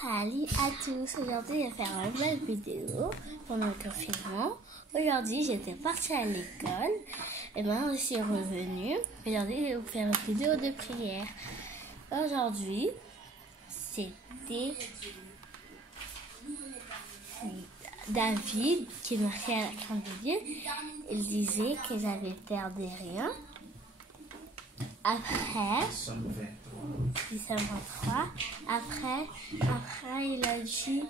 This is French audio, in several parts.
Salut à tous, aujourd'hui je vais faire une nouvelle vidéo pendant le confinement. Aujourd'hui j'étais partie à l'école et maintenant je suis revenue. Aujourd'hui je vais vous faire une vidéo de prière. Aujourd'hui c'était David qui marquait à la crainte de Dieu. Il disait qu'ils avaient peur de rien. Après, Psalm 23. Après, il a dit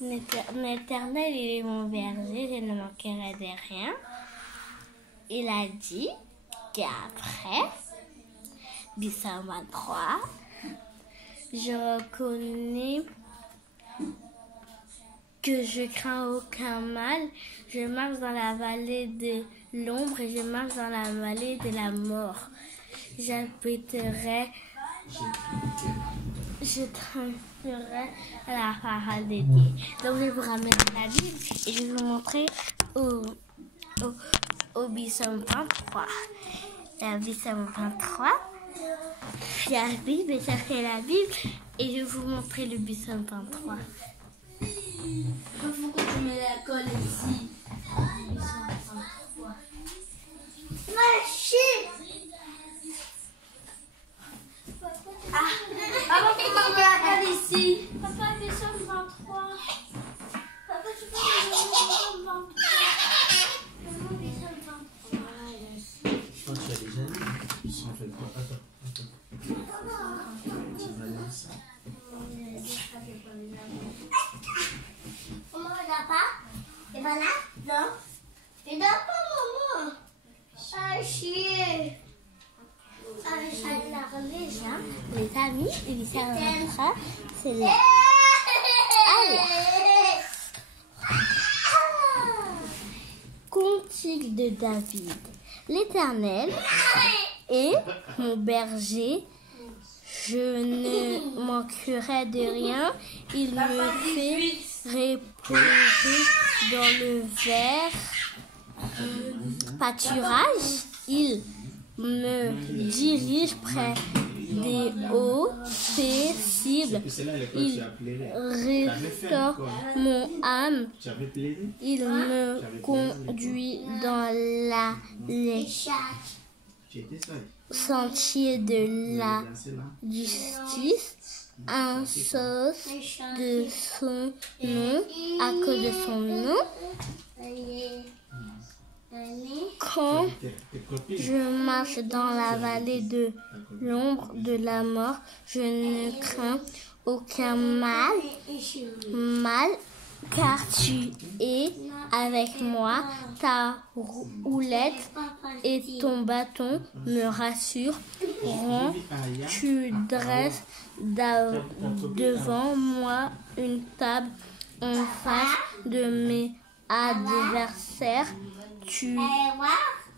l'Éternel, il est mon berger, je ne manquerai de rien. Il a dit qu'après, Psalm 23, je reconnais que je crains aucun mal. Je marche dans la vallée de l'ombre et je marche dans la vallée de la mort. J'habiterai, je tremperai à la parole de Dieu. Donc je vais vous ramener la Bible et je vais vous montrer au Psalm 23. La Psalm 23. Il y a la Bible et ça fait la Bible et je vais vous montrer le Psalm 23. Pourquoi tu mets la colle ici? Papa, tu mets la colle ici. Papa, Psalm 23. Papa, tu peux me Psalm 23. Maman, Psalm 23. Je pense que tu as déjà lu. Si on fait quoi? Attends. Tu vas lire ça. Maman, elle n'a pas? Et voilà? Non. Elle n'a pas, maman. Ah, chier. Alors déjà, les amis, le Psalm 23, c'est le... Cantique de David. L'Éternel est mon berger, je ne manquerai de rien. Il me fait reposer dans le vert pâturage. Il me dirige près des eaux paisibles. Il restaure mon âme. Il me conduit dans les sentiers de la justice, à cause de son nom, à cause de son nom. Quand je marche dans la vallée de l'ombre de la mort, je ne crains aucun mal, car tu es avec moi. Ta houlette et ton bâton me rassurent. Tu dresses devant moi une table en face de mes adversaires. Tu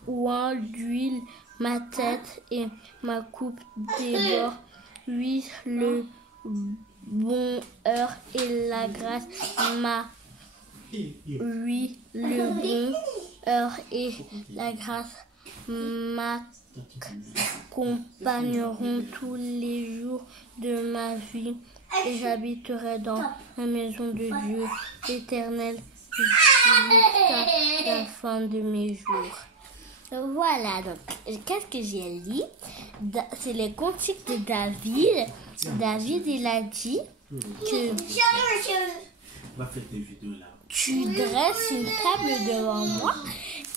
oins d'huile ma tête et ma coupe déborde. Oui, le bonheur et la grâce m'accompagneront tous les jours de ma vie et j'habiterai dans la maison de Dieu éternel jusqu'à la fin de mes jours. Voilà, donc, qu'est-ce que j'ai lu? C'est les cantiques de David. David, il a dit que tu dresses une table devant moi.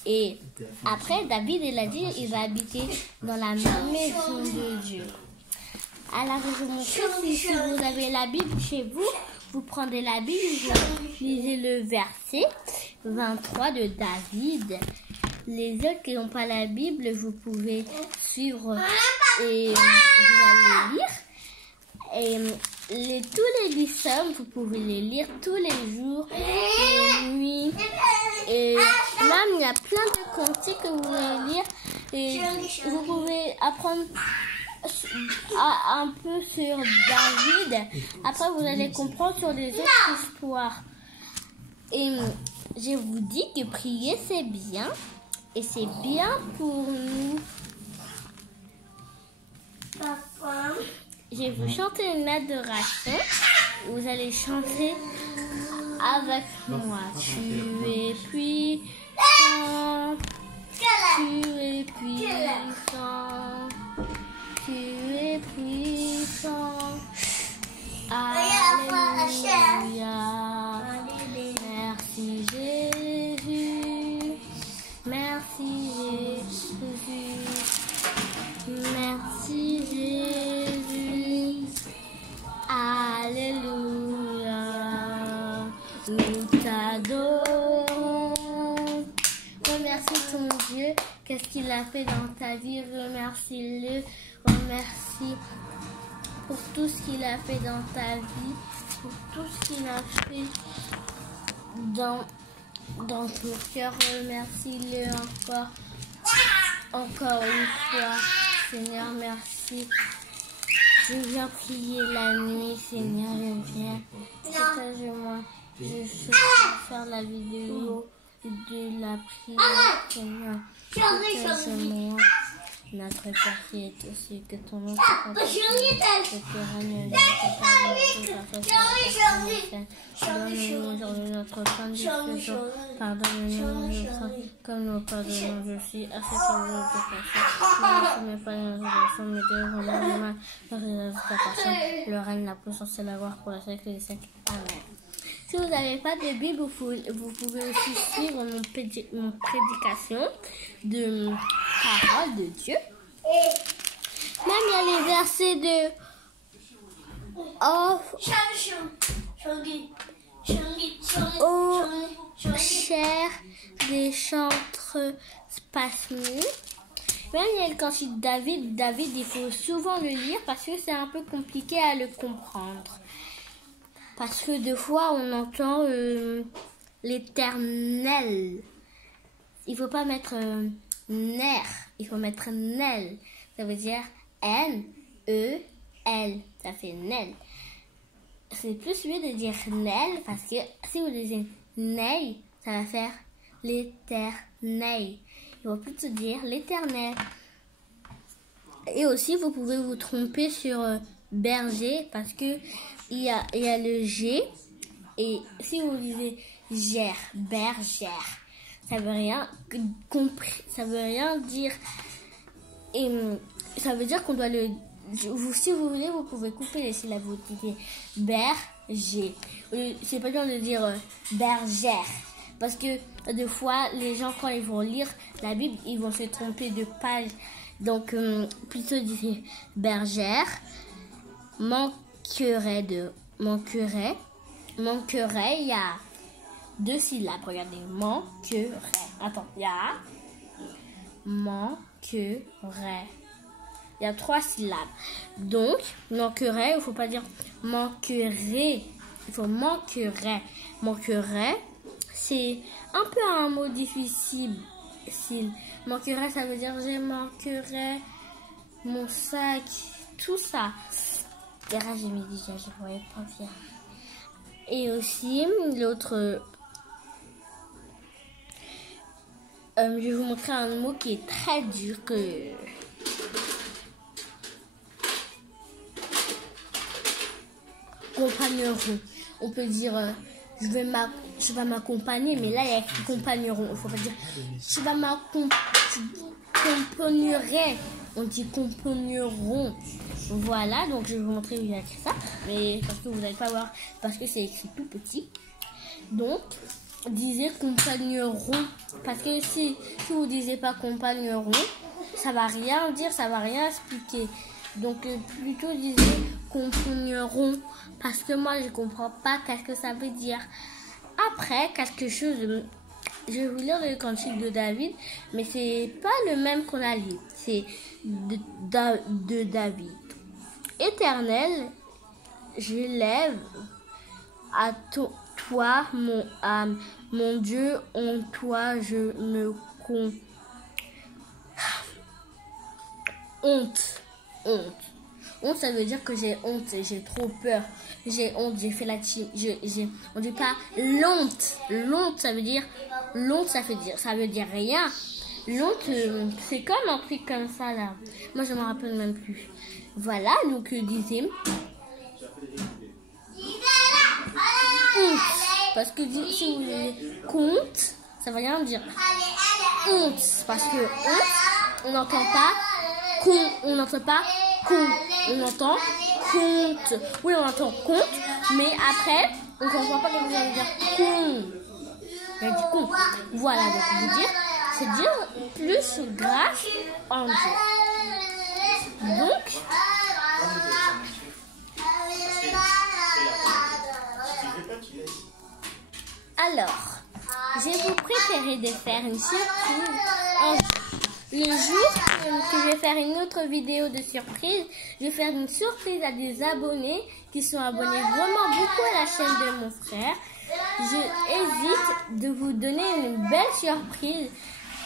Et après, David, il a dit il va habiter dans la maison de Dieu. Alors, je vous montre, si vous avez la Bible chez vous, vous prenez la Bible, vous lisez le verset 23 de David. Les autres qui n'ont pas la Bible, vous pouvez suivre et vous allez lire. Et tous les psaumes, vous pouvez les lire tous les jours, les nuits. Et même, il y a plein de cantiques que vous pouvez lire. Et vous pouvez apprendre un peu sur David. Après, vous allez comprendre sur les autres histoires. Et je vous dis que prier, c'est bien. Et c'est bien pour nous. Papa. je vais vous chanter une adoration. Vous allez chanter avec moi. Tu es puissant. Tu es puissant. Tu es puissant. Alléluia. Merci Jésus. Merci Jésus. Merci Jésus. Alléluia. Nous t'adorons. Remercie ton Dieu. Qu'est-ce qu'il a fait dans ta vie? Remercie-le. Remercie pour tout ce qu'il a fait dans ta vie. Pour tout ce qu'il a fait dans ton cœur. Remercie-le encore une fois. Seigneur, merci. Je viens prier la nuit, Seigneur, je viens. Protège-moi. Je sais faire la vidéo de la prière, Seigneur. Protège-moi. Notre Père qui est aux cieux, que ton nom soit sanctifié, que ton règne vienne, que ta volonté soit faite sur la terre. Donne-nous aujourd'hui notre pain de ce jour. Pardonne-nous nos offenses, comme nous pardonnons aussi à ceux qui nous ont péchés. Ne nous soumets pas dans nos tentations, mais délivre-nous du mal. Le règne, la puissance et la gloire pour les siècles des siècles. Amen. Si vous n'avez pas de Bible, vous pouvez aussi suivre mon prédication de parole de Dieu. Même il y a les versets de Ô chair des chantres spasmés. Même il y a le cantique de David. David, il faut souvent le lire parce que c'est un peu compliqué à le comprendre. Parce que des fois, on entend l'éternel. Il ne faut pas mettre ner, il faut mettre nel. Ça veut dire N-E-L. Ça fait nel. C'est plus mieux de dire nel parce que si vous dites ney, ça va faire l'éternel. Il faut plutôt dire l'éternel. Et aussi, vous pouvez vous tromper sur berger parce que il y a le G, et si vous disez gère, bergère, ça veut rien dire, et ça veut dire qu'on doit le, si vous voulez, vous pouvez couper les syllabes, vous dites berger, c'est pas bien de dire bergère, parce que des fois les gens quand ils vont lire la Bible, ils vont se tromper de page, donc plutôt dire bergère. Manquerait, il y a 2 syllabes. Regardez, manquerait. Attends, il y a manquerait. Il y a 3 syllabes. Donc, manquerait, il ne faut pas dire manquerait. Il faut manquerait. Manquerait, c'est un peu un mot difficile. Manquerait, ça veut dire je manquerais mon sac. Tout ça. J'ai mis déjà, je ne voyais pas bien. Et aussi, l'autre... je vais vous montrer un mot qui est très dur que... Compagneron. On peut dire, je vais m'accompagner, mais là, il y a écrit compagneron. Il ne faut pas dire, je vais m'accompagnerai. On dit compagneron. Voilà, donc je vais vous montrer où il y a écrit ça, mais parce que vous n'allez pas voir, parce que c'est écrit tout petit. Donc, disez compagneron, parce que si vous disiez pas compagneron, ça va rien dire, ça va rien expliquer. Donc, plutôt disez compagneron, parce que moi je comprends pas qu'est-ce que ça veut dire. Après, quelque chose, je vais vous lire le cantique de David, mais c'est pas le même qu'on a lu, c'est de David. Éternel, je lève à toi mon âme. Mon Dieu, en toi je me honte. Honte, ça veut dire que j'ai honte, j'ai trop peur. J'ai honte, j'ai fait la on dit pas l'honte. L'honte, ça veut dire rien. L'honte, c'est comme un truc comme ça là. Moi, je me rappelle même plus. Voilà, donc le deuxième. Honte. Parce que si vous voulez compte, ça veut rien dire. Honte. Parce que honte, on n'entend pas con. On n'entend pas con. On entend compte. Oui, on entend compte, mais après, on ne comprend pas comment on dire con. Il a dit con. Voilà, donc on veut dire, c'est dire plus grâce en Dieu. Donc, alors, je vous préférais de faire une surprise en le jour que je vais faire une autre vidéo de surprise. Je vais faire une surprise à des abonnés qui sont abonnés vraiment beaucoup à la chaîne de mon frère. Je hésite de vous donner une belle surprise.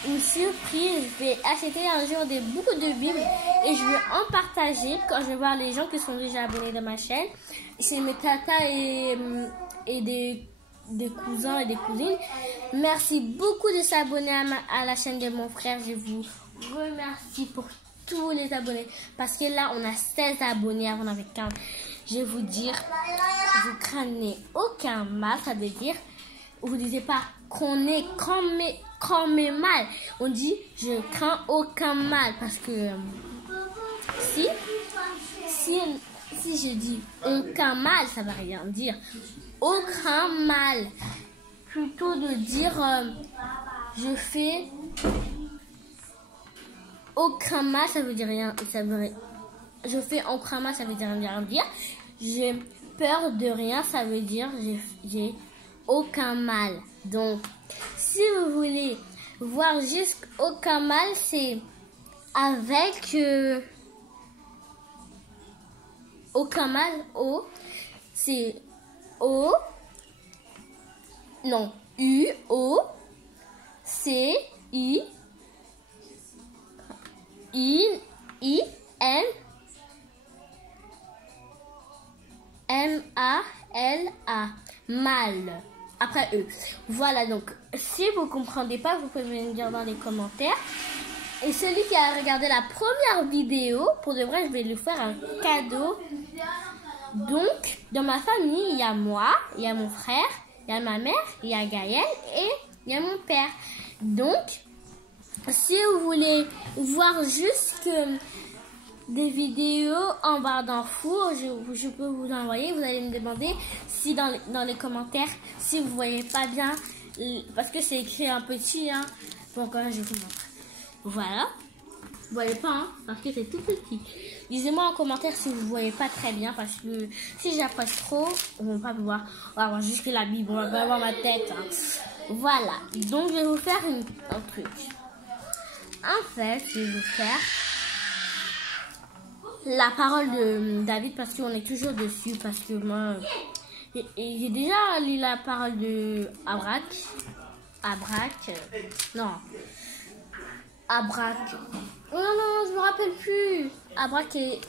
Une surprise, je vais acheter un jour beaucoup de Bibles et je vais en partager quand je vais voir les gens qui sont déjà abonnés de ma chaîne. C'est mes tatas et des cousins et des cousines. Merci beaucoup de s'abonner à la chaîne de mon frère. Je vous remercie pour tous les abonnés. Parce que là, on a 16 abonnés, avant on avait 15. Je vais vous dire, vous craignez aucun mal. Ça veut dire, vous ne disiez pas qu'on est quand même mal. On dit, je crains aucun mal. Parce que si je dis aucun mal, ça ne va rien dire. Aucun mal. Plutôt de dire je fais aucun mal, ça veut dire rien. Je fais aucun mal, ça veut dire rien dire. J'ai peur de rien, ça veut dire j'ai aucun mal. Donc, si vous voulez voir juste aucun mal, c'est avec aucun mal, c'est O, non, U, O, C, I, N, M, A, L, A, mal, après E. Voilà, donc, si vous ne comprenez pas, vous pouvez me dire dans les commentaires. Et celui qui a regardé la première vidéo, pour de vrai, je vais lui faire un cadeau. Donc, dans ma famille, il y a moi, il y a mon frère, il y a ma mère, il y a Gaël et il y a mon père. Donc, si vous voulez voir juste des vidéos en bas d'un four, je peux vous envoyer. Vous allez me demander si dans les commentaires, si vous voyez pas bien, parce que c'est écrit en petit, hein. Donc, je vous montre. Voilà. Vous voyez pas, hein, parce que c'est tout petit. Disez-moi en commentaire si vous voyez pas très bien, parce que si j'approche trop, on va pas voir. On va voir juste la Bible, on va pas voir ma tête. Hein. Voilà. Donc je vais vous faire un truc. En fait, je vais vous faire la parole de David, parce qu'on est toujours dessus, parce que moi, j'ai déjà lu la parole de Abrac. Non. Abrac. Oh non, je me rappelle plus. Abrac et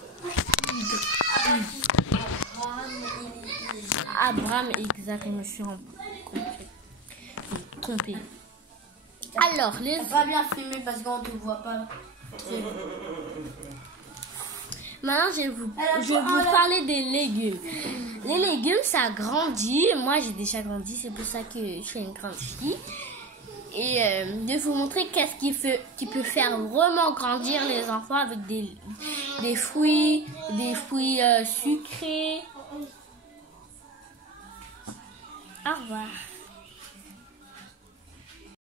Abraham, exact, je me suis trompée. Alors, les... pas bien filmé parce qu'on ne te voit pas. Maintenant, je vais vous parler des légumes. Les légumes, ça grandit. Moi, j'ai déjà grandi, c'est pour ça que je suis une grande fille. Et de vous montrer qu'est-ce qui peut faire vraiment grandir les enfants avec des fruits sucrés. Au revoir.